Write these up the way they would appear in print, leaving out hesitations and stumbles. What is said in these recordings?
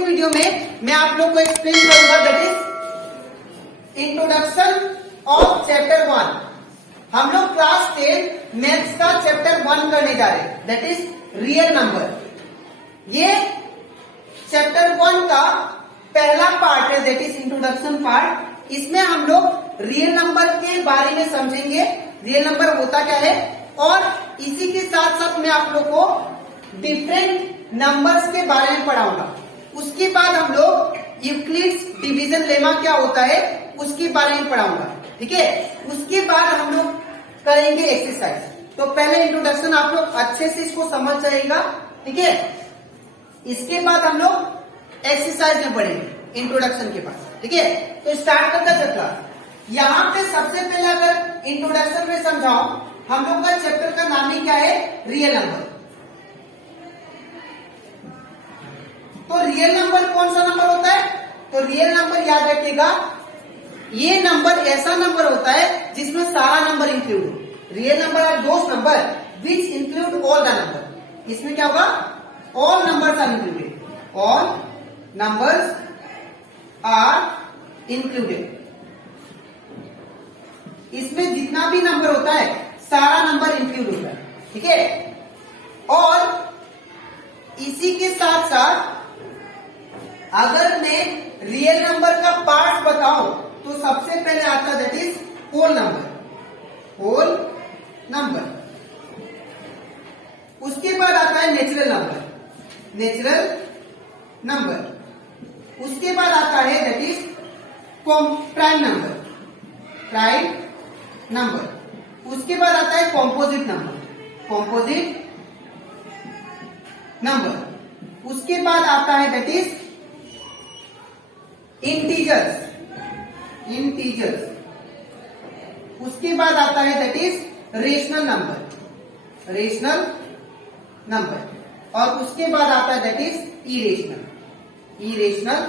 Video में मैं आप लोग को एक्सप्लेन करूंगा that is introduction of chapter 1। हम लोग क्लास 10 मैथ्स का चैप्टर 1 करने जा रहे हैं दैट इज रियल नंबर। ये चैप्टर 1 का पहला पार्ट है दैट इज इंट्रोडक्शन पार्ट। इसमें हम लोग रियल नंबर के बारे में समझेंगे, रियल नंबर होता क्या है, और इसी के साथ साथ मैं आप लोग को डिफरेंट नंबर्स के बारे में पढ़ाऊंगा। उसके बाद हम लोग यूक्लिड्स डिवीजन लेमा क्या होता है उसके बारे में पढ़ाऊंगा, ठीक है। उसके बाद हम लोग करेंगे एक्सरसाइज। तो पहले इंट्रोडक्शन आप लोग अच्छे से इसको समझ जाएगा, ठीक है। इसके बाद हम लोग एक्सरसाइज में पढ़ेंगे इंट्रोडक्शन के बाद, ठीक है। तो स्टार्ट करता चलता यहाँ पे सबसे पहले अगर इंट्रोडक्शन में समझाऊं, हम लोग का चैप्टर का नाम ही क्या है, रियल नंबर। तो रियल नंबर कौन सा नंबर होता है, तो रियल नंबर याद रखिएगा, ये नंबर ऐसा नंबर होता है जिसमें सारा नंबर इंक्लूड हो। Real number are those number which include all the number. इसमें क्या होगा, all numbers are included, all numbers are included. इसमें जितना भी नंबर होता है सारा नंबर इंक्लूड होता है, ठीक है। और इसी के साथ साथ अगर मैं रियल नंबर का पार्ट बताऊं तो सबसे पहले आता that is whole number, whole number. उसके बाद आता है नेचुरल नंबर, नेचुरल नंबर। उसके बाद आता है that is prime number, prime number. उसके बाद आता है कॉम्पोजिट नंबर, कॉम्पोजिट नंबर। उसके बाद आता है दैट इज इंटीजर्स, इंटीजर्स। उसके बाद आता है that is rational number, rational number. और उसके बाद आता है that is irrational, irrational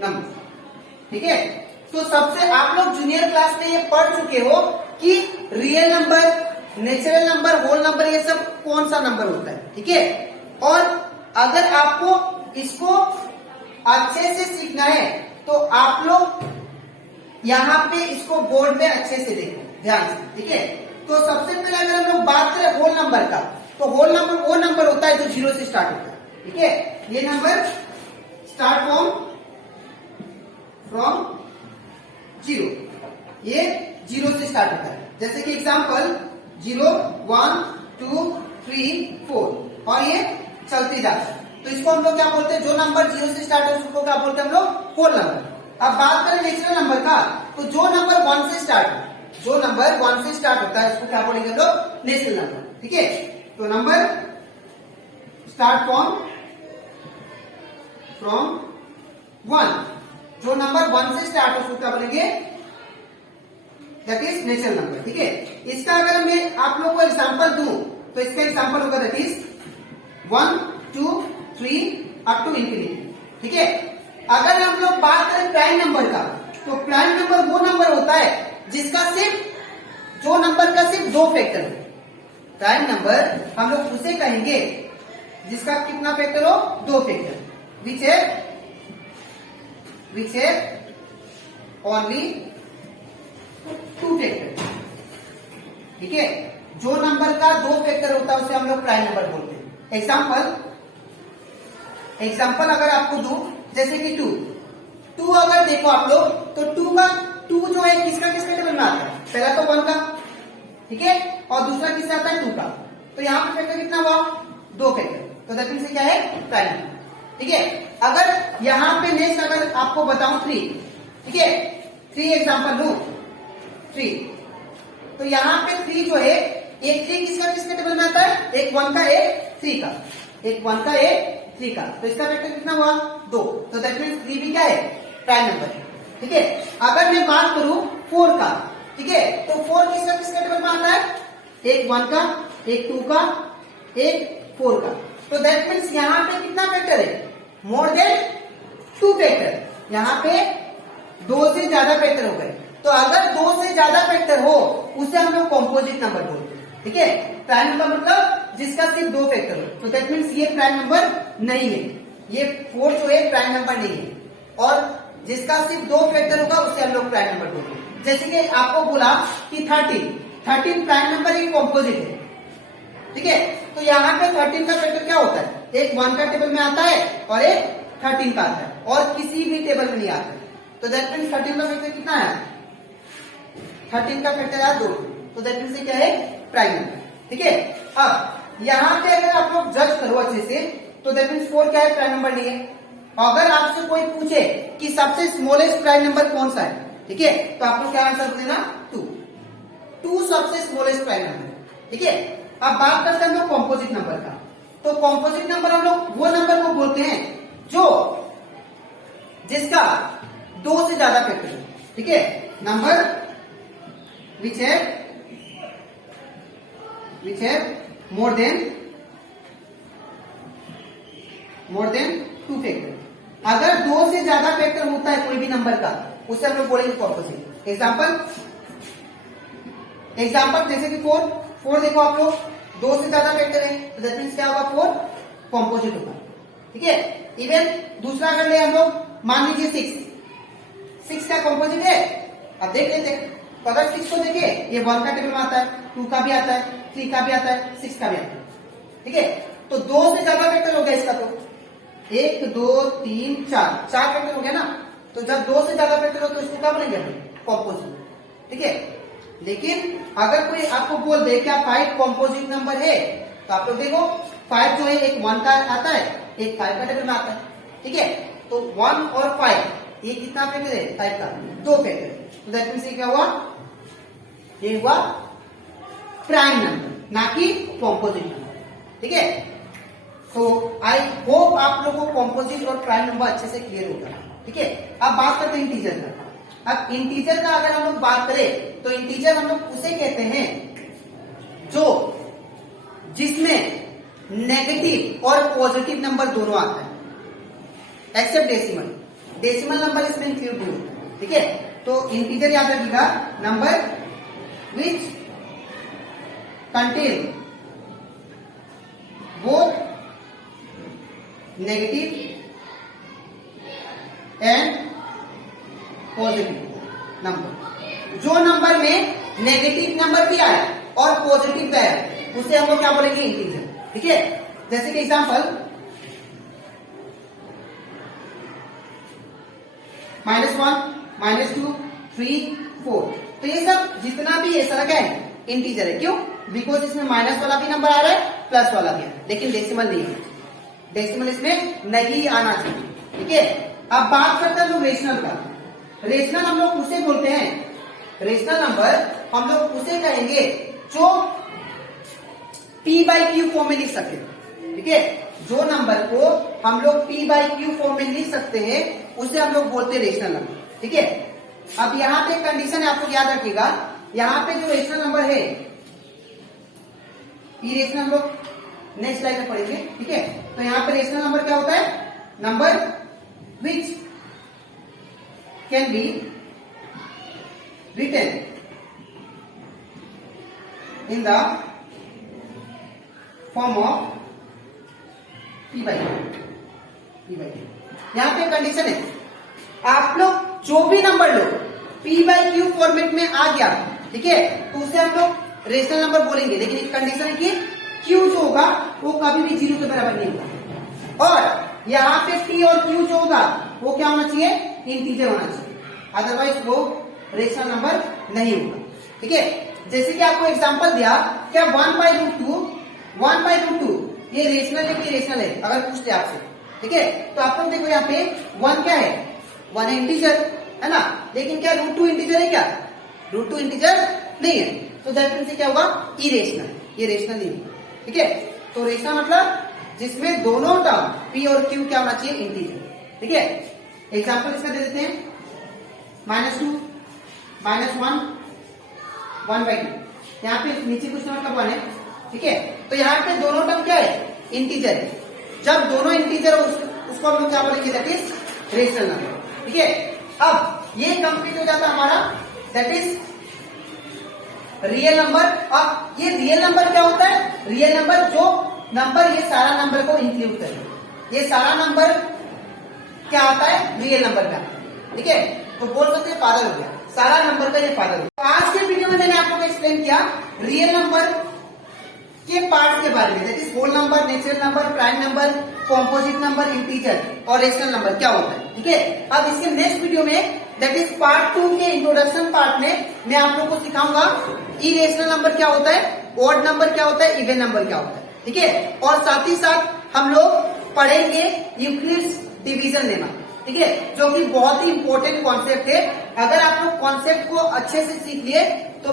number, ठीक है। तो सबसे आप लोग जूनियर क्लास में ये पढ़ चुके हो कि real number, natural number, whole number, ये सब कौन सा नंबर होता है, ठीक है। और अगर आपको इसको अच्छे से सीखना है तो आप लोग यहाँ पे इसको बोर्ड में अच्छे से देखो, ध्यान से, ठीक है। तो सबसे पहले अगर हम लोग बात करें होल नंबर का, तो होल नंबर वो नंबर होता है जो 0 से स्टार्ट होता है, ठीक है। ये नंबर स्टार्ट फ्रॉम 0, ये 0 से स्टार्ट होता है। जैसे कि एग्जांपल 0, 1, 2, 3, 4 और ये चलते जाता है। तो इसको हम लोग क्या बोलते हैं, जो नंबर 0 से स्टार्ट है उसको क्या बोलते हैं हम लोग, होल नंबर। अब बात करें नेचुरल नंबर का, तो जो नंबर 1 से स्टार्ट है, जो नंबर 1 से स्टार्ट होता है उसको क्या बोलेंगे हम लोग, नेचुरल नंबर, ठीक है। तो नंबर स्टार्ट फ्रॉम 1, जो नंबर 1 से स्टार्ट हो उसको क्या बोलेंगे, दैट इज नेचुरल नंबर, ठीक है। इसका अगर मैं आप लोग को एग्जांपल दूं तो इसका एग्जांपल होगा that is 1, 2, 3 up to infinity, ठीक है। अगर हम लोग बात करें प्राइम नंबर का, तो प्राइम नंबर वो नंबर होता है जिसका सिर्फ, जो नंबर का सिर्फ 2 फैक्टर हो। प्राइम नंबर हम लोग उसे कहेंगे जिसका कितना फैक्टर हो, 2 फैक्टर, विच है ओनली 2 फैक्टर, ठीक है। जो नंबर का 2 फैक्टर होता है उसे हम लोग प्राइम नंबर बोलते हैं। एग्जाम्पल अगर आपको दूं, जैसे कि 2 अगर देखो आप लोग, तो 2 जो है किसका किसके टेबल में आता है, पहला तो 1 का, ठीक है, और दूसरा किससे आता है 2 का। तो यहाँ पे फैक्टर कितना हुआ, 2 फैक्टर, तो दैट मींस क्या है, प्राइम नंबर, ठीक है। अगर यहाँ पे नेक्स्ट अगर आपको बताऊं 3, ठीक है, 3 एग्जाम्पल लू 3, तो यहाँ पे 3 जो है, एक 3 किसका किसके टेबल में आता है, एक 1 का एक 3 का, एक 1 का एक 3 का, तो इसका फैक्टर कितना हुआ, 2। तो दैट मींस 3 भी क्या है, प्राइम नंबर है, ठीक है। अगर मैं बात करूं 4 का, ठीक है, तो 4 किसका किसके टेबल में आता है, एक 1 का एक 2 का एक 4 का, तो दैट मीन्स यहाँ पे कितना फैक्टर है, मोर देन 2 फैक्टर। यहाँ पे 2 से ज्यादा फैक्टर हो गए। तो अगर 2 से ज्यादा फैक्टर हो उसे हम लोग कॉम्पोजिट नंबर बोलते हैं, ठीक है, प्राइम नंबर मतलब जिसका सिर्फ दो फैक्टर हो, तो दैट मीन्स ये प्राइम नंबर नहीं है, ये 4 जो है प्राइम नंबर नहीं है। और जिसका सिर्फ दो फैक्टर होगा उसे हम लोग प्राइम नंबर बोलते हैं। जैसे कि आपको बोला कि 13 प्राइम नंबर एक कॉम्पोजिट है, ठीक है, तो यहाँ पे 13 का फैक्टर क्या होता है, एक 1 का टेबल में आता है और एक 13 का आता है, और किसी भी टेबल में नहीं आता है। तो दैट मीन्स 13 का फैक्टर कितना है, 13 का फैक्टर है 2, तो दैट मीन्स क्या है, प्राइम नंबर। ठीक है, अब यहाँ पे अगर आप लोग जज करो अच्छे से, तो दैट मीन्स 4 क्या है, प्राइम नंबर नहीं है। अगर आपसे कोई पूछे कि सबसे स्मॉलेस्ट प्राइम नंबर कौन सा है, ठीक है, तो आप लोग क्या आंसर देना, 2 सबसे स्मॉलेस्ट प्राइम नंबर। ठीक है, अब बात करते हैं हम लोग कॉम्पोजिट नंबर का। तो कॉम्पोजिट नंबर हम लोग वो नंबर को बोलते हैं जो जिसका 2 से ज्यादा फैक्टर है। ठीक है, नंबर विच है मोर देन 2 फैक्टर। अगर 2 से ज्यादा फैक्टर होता है कोई भी नंबर का, उसे हम लोग बोलेंगे कॉम्पोजिट। एग्जाम्पल जैसे कि 4 देखो आप लोग, 2 से ज्यादा फैक्टर है, तो दैट मीन्स क्या होगा, 4 कॉम्पोजिट होगा। ठीक है, इवन दूसरा कर ले हम लोग, मान लीजिए 6 का कॉम्पोजिट है। अब देख लेते हैं, तो अगर 6 को देखिए, ये 1 का टेबल में आता है, 2 का भी आता है, 3 का भी आता है, 6 का भी आता है। ठीक है, तो 2 से ज्यादा फैक्टर हो गया इसका, तो 1 2 3 4 फैक्टर हो गया ना। तो जब 2 से ज्यादा फैक्टर हो तो इसको क्या बोलेंगे, कॉम्पोजिट। ठीक है, लेकिन अगर कोई आपको बोल दे क्या 5 कॉम्पोजिट नंबर है, तो आप लोग देखो 5 जो है, एक 1 का आता है, एक 5 का टेबल में आता है। ठीक है, तो 1 और 5 ये कितना फैक्टर है, 5 का 2 फैक्टर है। तो दैट मीन्स क्या हुआ, ये हुआ प्राइम नंबर, ना कि कॉम्पोजिट नंबर। ठीक है, तो आई होप आप लोगों को कॉम्पोजिट और प्राइम नंबर अच्छे से क्लियर होगा। ठीक है, अब बात करते हैं इंटीजर का। अब इंटीजर का अगर हम लोग बात करें, तो इंटीजर हम लोग उसे कहते हैं जो जिसमें नेगेटिव और पॉजिटिव नंबर दोनों आता है, एक्सेप्ट डेसिमल नंबर इसमें इंक्लूड नहीं होता। ठीक है, तो इंटीजर याद रखिएगा, number which contain both negative and positive number. जो नंबर में नेगेटिव नंबर भी आए और पॉजिटिव भी आए, उसे हम लोग क्या बोलेंगे, इंटीजर। ठीक है, जैसे कि एग्जांपल -1 -2 3 4, तो ये सब जितना भी है सारा क्या है, इंटीजर है। क्यों, बिकॉज इसमें माइनस वाला भी नंबर आ रहा है, प्लस वाला भी है, लेकिन डेसिमल नहीं है, डेसिमल इसमें नहीं आना चाहिए। ठीक है, अब बात करते हैं लोग रेशनल का। रेशनल हम लोग उसे बोलते हैं, रेशनल नंबर हम लोग उसे कहेंगे जो p/q फॉर्म में लिख सकते हैं। ठीक है, जो नंबर को हम लोग p/q फॉर्म में लिख सकते हैं उसे हम लोग बोलते हैं रेशनल नंबर। ठीक है, अब यहाँ पे कंडीशन है, आप लोग याद रखिएगा, यहाँ पे जो रेशनल नंबर है, ये रेशनल हम लोग नेक्स्ट स्लाइड में पढ़ेंगे। ठीक है, तो यहाँ पे रेशनल नंबर क्या होता है, number which can be written in the form of p/q। यहाँ पे कंडीशन है, आप लोग जो भी नंबर लो p/q फॉर्मेट में आ गया, ठीक है, तो उसे हम लोग रेशनल नंबर बोलेंगे। लेकिन एक कंडीशन है कि q जो होगा वो कभी भी 0 के बराबर नहीं होगा, और यहाँ पे p और q जो होगा वो क्या होना चाहिए, इंटीजर होना चाहिए, अदरवाइज वो रेशनल नंबर नहीं होगा। ठीक है, जैसे कि आपको एग्जांपल दिया, क्या 1/√2 ये रेशनल है कि रेशनल है, अगर पूछ ले आपसे। ठीक है, तो आप लोग देखो यहाँ पे 1 क्या है, 1 है, इंटीजर है ना, लेकिन क्या √2 इंटीजर है, क्या √2 इंटीजर नहीं है, तो दैट मीन्स क्या होगा, इरेशनल, ये रेशनल नहीं होगा। ठीक है, तो रेशनल मतलब जिसमें दोनों टर्म p और q क्या होना चाहिए, इंटीजर। ठीक है, एग्जाम्पल इसका दे देते हैं, -2 -1 1/2, यहाँ पे नीचे कुछ मतलब 1 है। ठीक है, तो यहाँ पे दोनों टर्म क्या है, इंटीजर है। जब दोनों इंटीजर उसको हम लोग क्या बोलेंगे, दैट इज रेशनल नंबर। ठीक है, अब ये कंप्लीट हो जाता हमारा, दैट इज रियल नंबर। और ये रियल नंबर क्या होता है? रियल नंबर जो नंबर ये सारा नंबर को इंक्लूड करे, ये सारा नंबर क्या आता है? रियल नंबर का। ठीक है, तो बोल सकते हैं फादर हो गया, सारा नंबर का ये फादर हो गया। आज के वीडियो में मैंने आप लोगों को एक्सप्लेन किया रियल नंबर के पार्ट के बारे में, that is whole number, natural number, prime number, composite number, integer और रेशनल नंबर क्या होता है। ठीक है, अब इसके नेक्स्ट वीडियो में दैट इज पार्ट 2 के इंट्रोडक्शन पार्ट में मैं आप लोगों को सिखाऊंगा इरेशनल नंबर क्या होता है, ऑड नंबर क्या होता है, इवन नंबर क्या होता है। ठीक है, और साथ ही साथ हम लोग पढ़ेंगे यूक्लिड्स डिवीजन लेमा। ठीक है, जो कि बहुत ही इंपॉर्टेंट कॉन्सेप्ट है। अगर आप लोग कॉन्सेप्ट को अच्छे से सीख लिए तो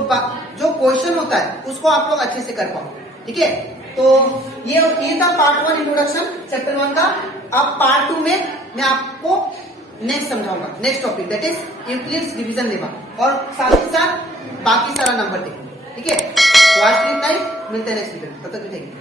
जो क्वेश्चन होता है उसको आप लोग अच्छे से कर पाओ। ठीक है, तो ये था पार्ट 1 इंट्रोडक्शन चैप्टर 1 का। अब पार्ट 2 में मैं आपको नेक्स्ट समझाऊंगा, next topic that is Euclid's division lemma और साथ ही साथ बाकी सारा नंबर देखेंगे। ठीक है, तो आज के लिए इतना ही, मिलते हैं नेक्स्ट वीडियो में, तब तक थैंक यू।